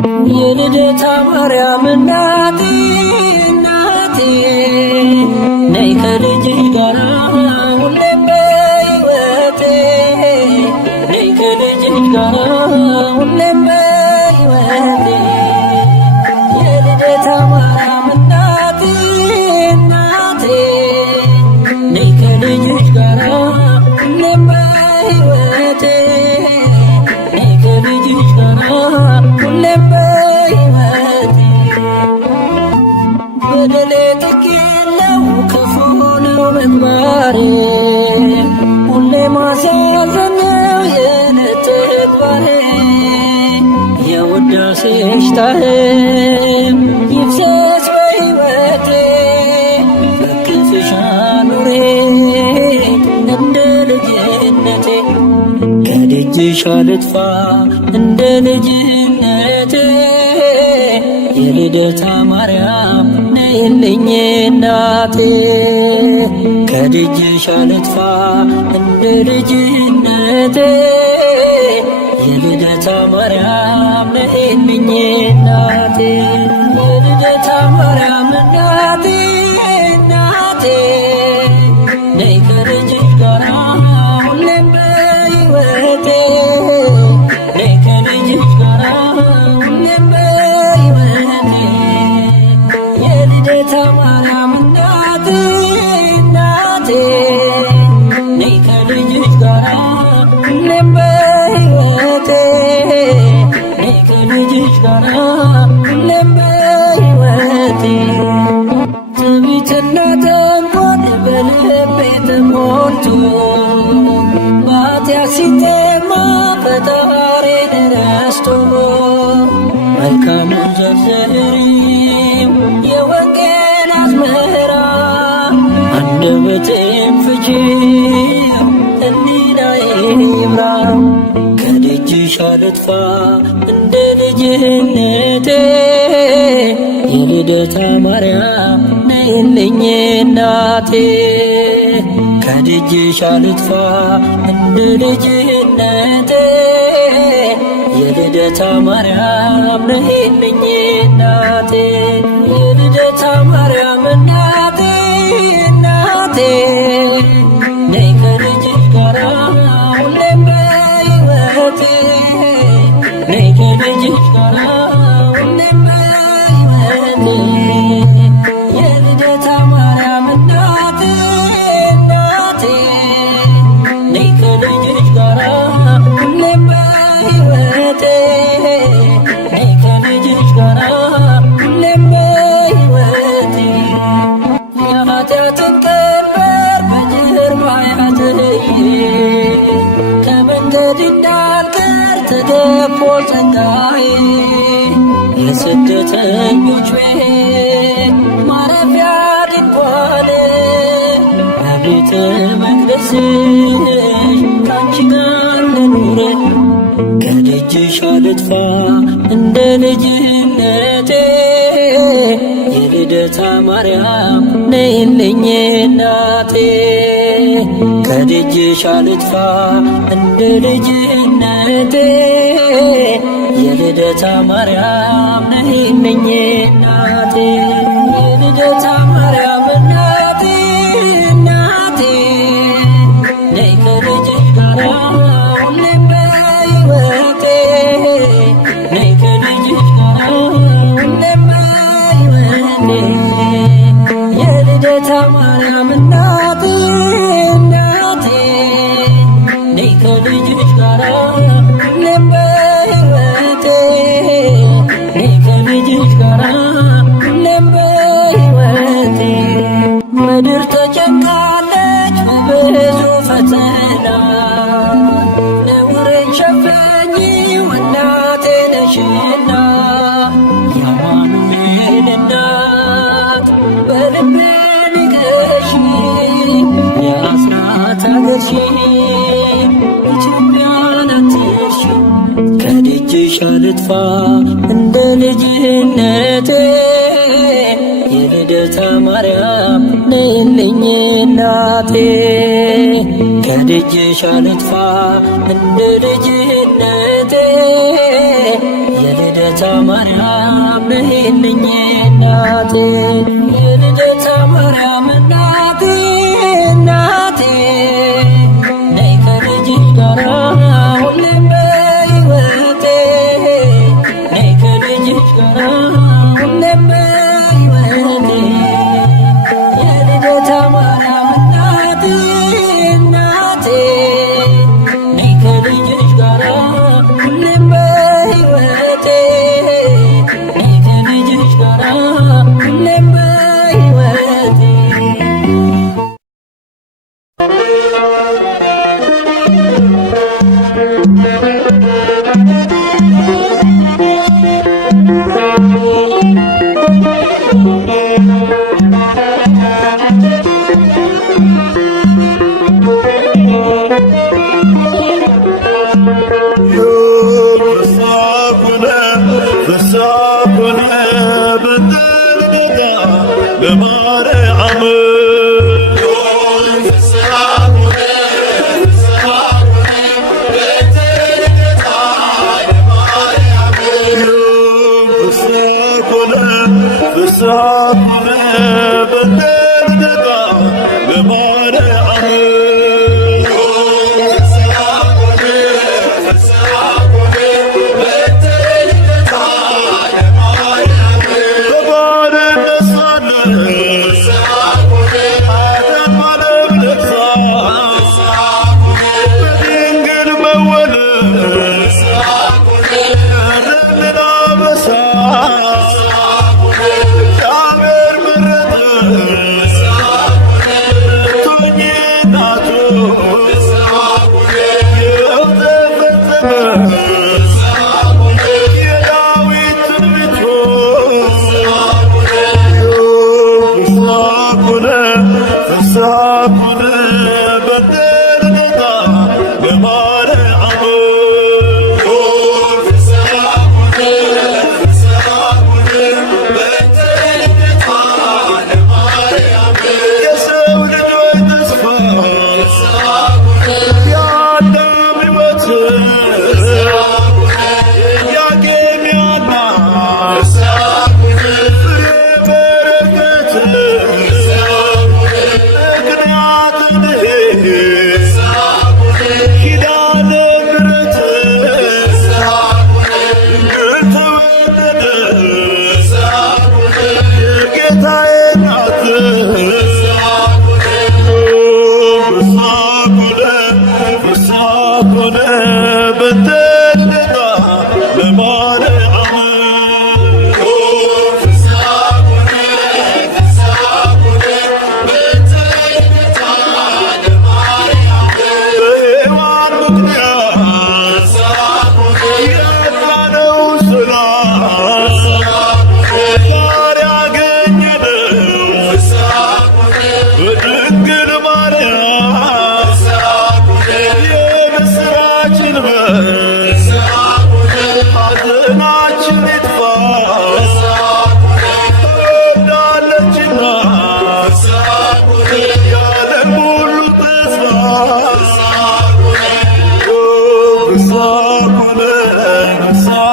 የልደታ ማርያም እናቴ እናቴ ነይ ከልጅሽ ጋር ሁሌም በሕይወቴ ነይ ከልጅሽ ጋር ሁሌም በሕይወቴ የልደታ ማርያም እናቴ እናቴ ነይ ከልጅሽ ጋር ሁሌም በሕይወቴ ነይ ከልጅሽ ጋር ሁሌም በሕይወቴ በደሌ ጥቂለው ክፉ ነው ምግባሬ ሁሌ ማሳዘን ነው የዕለት ተግባሬ የውዳሴሽ ጣዕም ይፍሰስ በሕይወቴ በክንፍሽ አኑሬኝ እንደ ልጅነቴ ከደጅሽ አልጥፋ እንደ ልጅነቴ የልደታ ማርያም ነይልኝ እናቴ ከደጅሽ አልጥፋ እንደ ልጅነቴ የልደታ ማርያም ነይልኝ እናቴ የልደታ ማርያም እናቴ እናቴ ነይ ከልጅሽ ጋር ሁሌም በሕይወቴ ነይ ከልጅሽ ጋር ሁሌም በሕይወቴ የልደታ ማርያም እናቴ እናቴ ነይ ከልጅሽ ጋር ሁሌም በሕይወቴ ነይ ከልጅሽ ጋር ሁሌም በሕይወቴ ትዕቢትና ተንኮል በልቤ ተሞልቶ በኃጢአት ሲጠማ ፈጣሪን ረስቶ መልካሙን ዘርዝሪው የወንጌል አዝመራ አንደበቴን ፍቺው ሕሊናዬ ይብራ ከደጅሽ አልጥፋ እንደ ልጅነቴ የልደታ ማርያም ነይልኝ እናቴ ከደጅሽ አልጥፋ እንደ ልጅነቴ የልደታ ማርያም ነይልኝ እናቴ የልደታ ማርያም እናቴ እናቴ ነይ ከልጅሽ ጋር ሁሌም በሕይወቴ ነይ ከልጅሽ ጋር ሁሌም በሕይወቴ የልደታ ማርያም እናቴ እናቴ ነይ ከልጅሽ ጋር ሁሌም በሕይወቴ ነይ ከልጅሽ ጋር ሁሌም በሕይወቴ የኃጢአትን ቀንበር በጀርባ ያዝዬ ከመንገድ እንዳልቀር ተገፎ ጸጋዬ የስደተኞች ቤት ማረፊያ ድንኳን በቤተ መቅደስሽ ካንቺ ጋር ልኑር ከደጅሽ አልጥፋ እንደ ልጅነቴ የልደታ ማርያም ነይልኝ እናቴ ከደጅሽ አልጥፋ እንደ ልጅነቴ የልደታ ማርያም ነይልኝ እናቴ የልደታ ማርያም እናቴ እናቴ ነይ ከልጅሽ ጋር ሁሌም በሕይወቴ ነይ ከልጅሽ ጋር ሁሌም በሕይወቴ የልደታ ማርያም እናቴ እናቴ ነይ ከልጅሽ ጋር ሁሌም በሕይወቴ ነይ ከልጅሽ ጋር ሁሌም በሕይወቴ ምድር ተጨንቃለች በብዙ ፈተና ነውሬን ሸፈኚው እናቴ ነሽና የአማኑኤል እናት በልቤ ንገሺ የአስራት አገርሽ ኢትዮጵያን አትርሺ ከደጅሽ አልጥፋ እንደ ልጅነቴ የልደታ ማርያም ነይልኝ እናቴ ከደጅሽ አልጥፋ እንደ ልጅነቴ የልደታ የልደታ ማርያም ነይልኝ እናቴ የልደታ ማርያም እናቴ እናቴ ነይ ከልጅሽ ጋራ ሁሌም በሕይወቴ ነይ ከልጅሽ ጋራ ሁሌም በሕይወቴ የልደታ ማርያም እናቴ እናቴ ነይ ከልጅሽ ጋራ ሁሌም በሕይወቴ ነይ ከልጅሽ ጋራ ሁሌም በሕይወቴ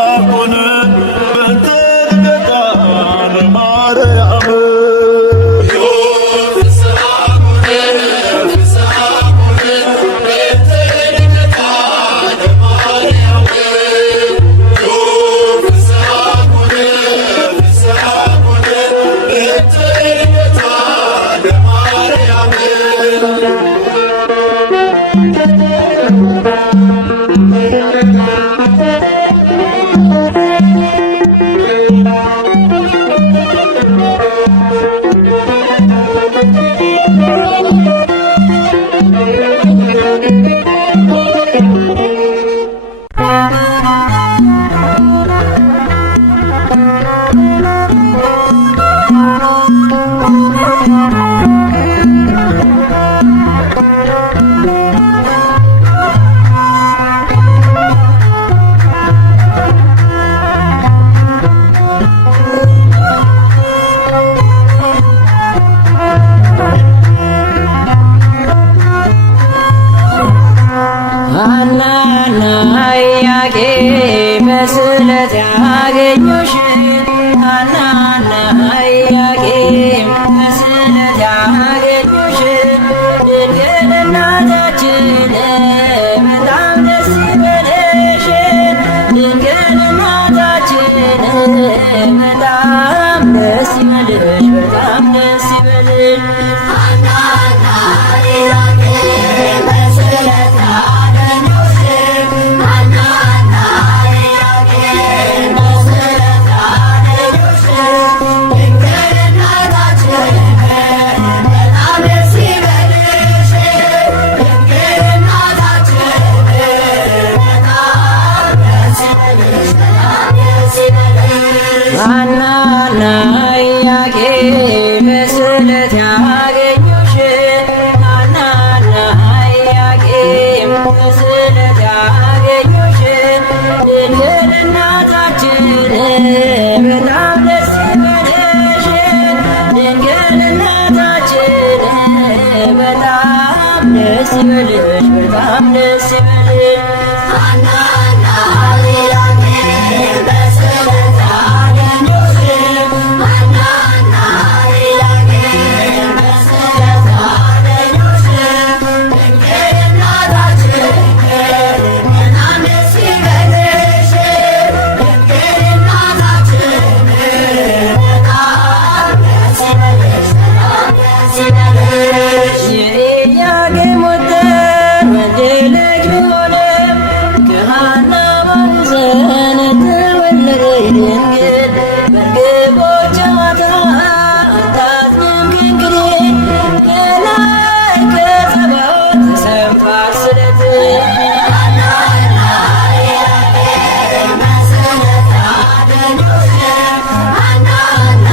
Sakune ያገኙሽ ሐናና ኢያቄም በስዕለት ያገኙሽ ድንግል እናታችን በጣም ደስ ይበልሽ ድንግል እናታችን በጣም ደስ ይበልሽ በጣም ደስ ይበልሽ ሐናና ኢያቄም በስዕለት ያገኙሽ ሐናና ኢያቄም በስዕለት ያገኙሽ ድንግል እናታችን በጣም ደስ ይበልሽ ድንግል እናታችን በጣም ደስ ይበልሽ በጣም ደስ ይበልሽ ሐናና ኢያቄም በስዕለት ያገኙሽ ሐናና ኢያቄም በስዕለት ያገኙሽ ድንግል እናታችን በጣም ደስ ይበልሽ ድንግል እናታችን በጣም ደስ ይበልሽ በጣም ደስ ይበልሽ ሐናና ኢያቄም በስዕለት ያገኙሽ ሐናና ኢያቄም በስዕለት ያገኙሽ ድንግል እናታችን በጣም ደስ ይበልሽ ድንግል እናታችን በጣም ደስ ይበልሽ በጣም ደስ ይበልሽ የኢያቄም ወገን ወንድ ልጅ ቢሆንም ከሐና ማኅፀን ተወለደች ድንግል በርግቦች ጨዋታ አታዝንም ከእንግዲህ ከላይ ከጸባዖት ተሰምቷል ስለት ሐናና ኢያቄም በስዕለት ያገኙሽ ሐናና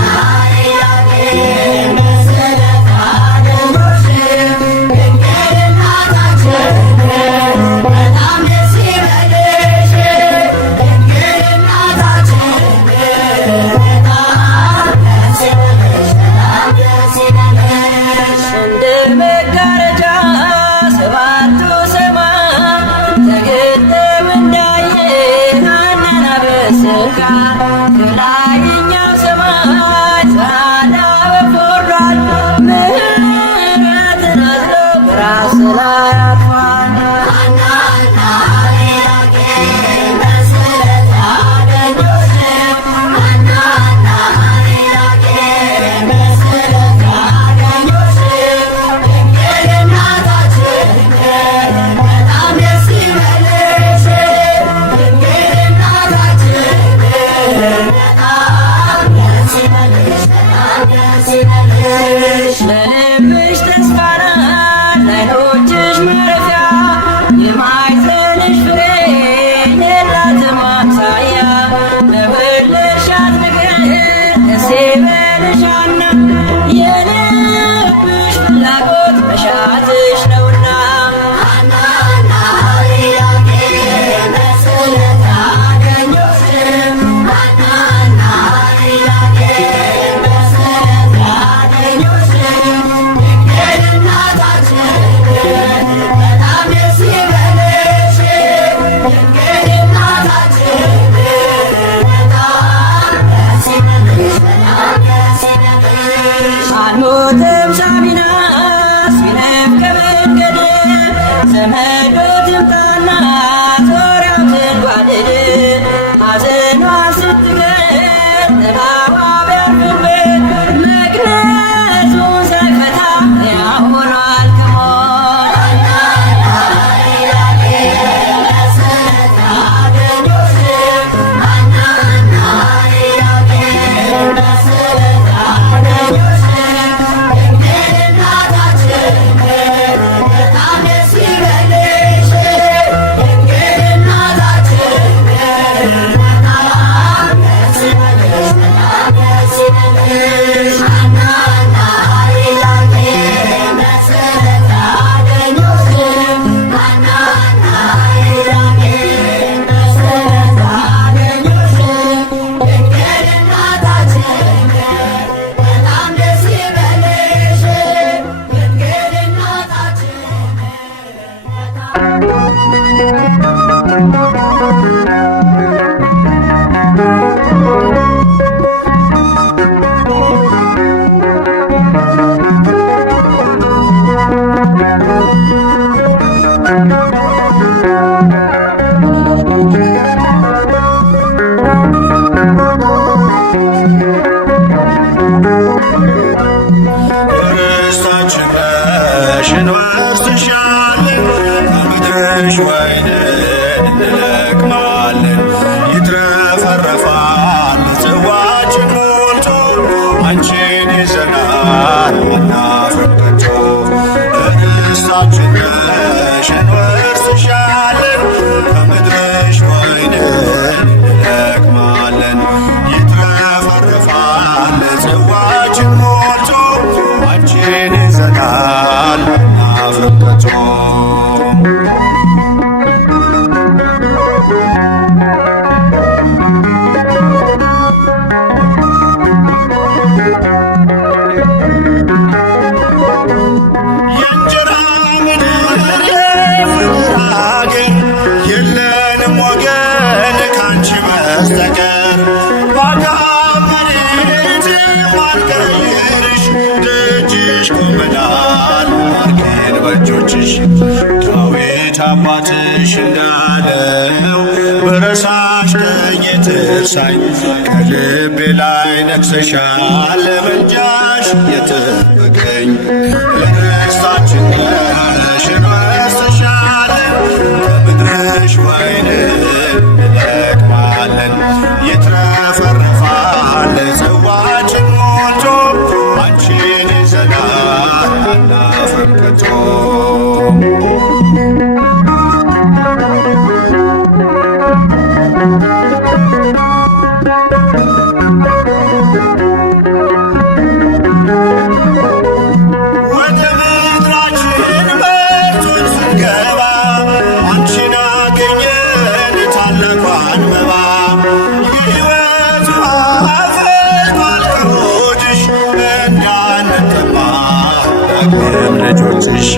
ኢያቄም በስዕለት ያገኙሽ ድንግል እናታችን በጣም ደስ ይበልሽ ድንግል እናታችን በጣም ደስ ይበልሽ በጣም ደስ ይበልሽ እንደ መጋረጃ ሰባቱ ሰማይ ተገጠሙ እንዳየ ሐናና በሥጋ ከላይኛው ሰማይ ጻዕዳ ወፍ ወርዷል ምሕረትን አዝሎ በራስ ላይ አርፏል ሐናና ኢያቄም በስዕለት ያገኙሽ ሐናና ኢያቄም በስዕለት ያገኙሽ ድንግል እናታችን በጣም ደስ ይበልሽ ድንግል እናታችን በጣም ጽዋችን ሞልቶ አንቺን ይዘናል አናፍርም ከቶ። የእንጀራ ምድር የፍቅር አገር የለንም ወገን ካንቺ በስተቀር ባዳ መሬት ማልቀይርሽ ደጅሽ ቆመናል አርገን በእጆችሽ። ዳዊት አባትሽ እንዳለው በረሳሽ ቀኝ ትርሳኝ ከልቤ ላይ ነግሰሻል ለመንጃሽ የጠበቀኝ ለደስታችን ነሽ እንወስድሻለን ከምድርሽ ወይን እንለቅማለን ይትረፈረፋል ጽዋችን ሞልቶ አንቺን ይዘናል አናፍርም ከቶ። ወደ ምድራችን በርቱን ስንገባ አንቺን አገኘን ታላቋን መባ የሕይወት ውሃ ፈልቷል ከሆድሽ እንዳንጠማ ዳግም ልጆችሽ።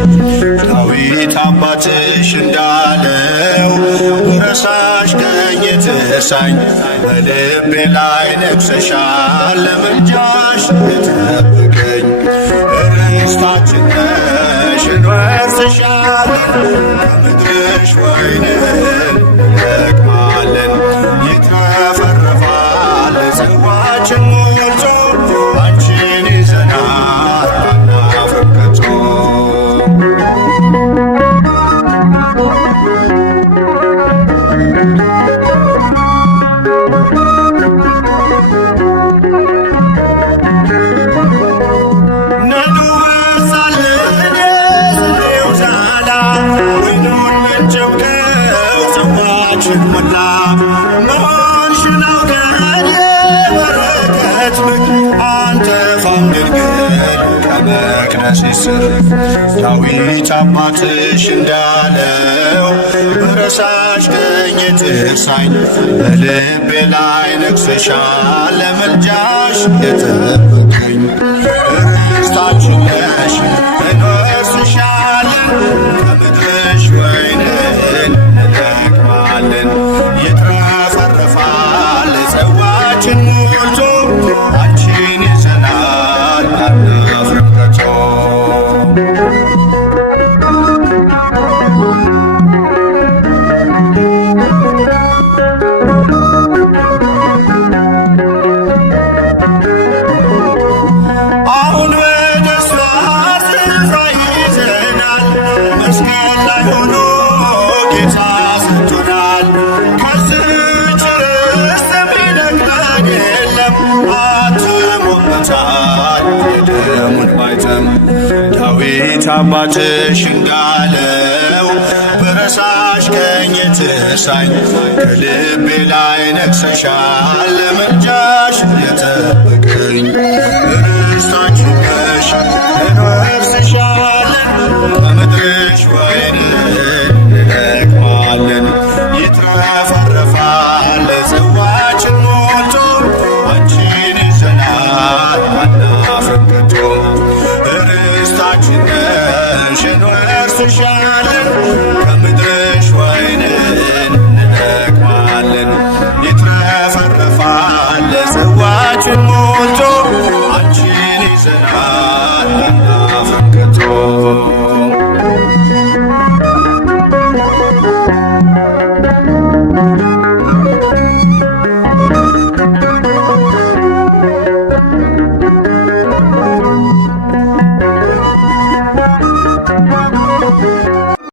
ዳዊት አባትሽ እንዳለው ብረሳሽ ቀኝ ትርሳኝ በልቤ ላይ ነግሰሻል ለምልጃሽ የጠበቀኝ ርስታችን ነሽ እንወርስሻለን ከምድርሽ ወይን እንለቅማለን ይትረፈረፋል ጽዋችን ሞልቶ አንቺን ይዘናል አናፍርም ከቶ። ነዱ በዛልን የስንዴው ዛላ ወይኑን ምንጭው ነው ጽዋችን ሞላ መሆንሽን አውቀን የበረከት ምንጭ አንተፋም ድንግል ከመቅደስሽ ስር። ዳዊት አባትሽ እንዳለው በረሳሽ ቀኝ ትርሳኝ በልቤ ላይ ነግሰሻል ለምልጃሽ የጠበቀኝ ርስታችን ነሽ እንወርስሻለን ከምድርሽ ወይን እንለቅማለን ይትረፈረፋል ጽዋችን ሞልቶ አንቺን ይዘናል አናፍርም ከቶ። አሁን በደስታ ስፍራ ይዘናል መስቀል ላይ ሆኖ ጌታ ሰጥቶናል። ከዚህች ርስት የሚነቅለን የለም አትሞበታል የደሙን ማኅተም። ዳዊት አባትሽ እንዳለው በረሳሽ ቀኝ ትርሳኝ ከልቤ ላይ ነግሰሻል ለምልጃሽ የጠበቀኝ ርስታችን ነሽ እንወርስሻለን ከምድርሽ ወይን እንለቅማለን ይትረፈረፋል ጽዋችን ሞልቶ አንቺን ይዘናል አናፍርም ከቶ። ርስታችን ነሽ እንወርስሻለን ከምድርሽ ወይን እንለቅማለን ይትረፈረፋል ጽዋችን ሞልቶ አንቺን ይዘናል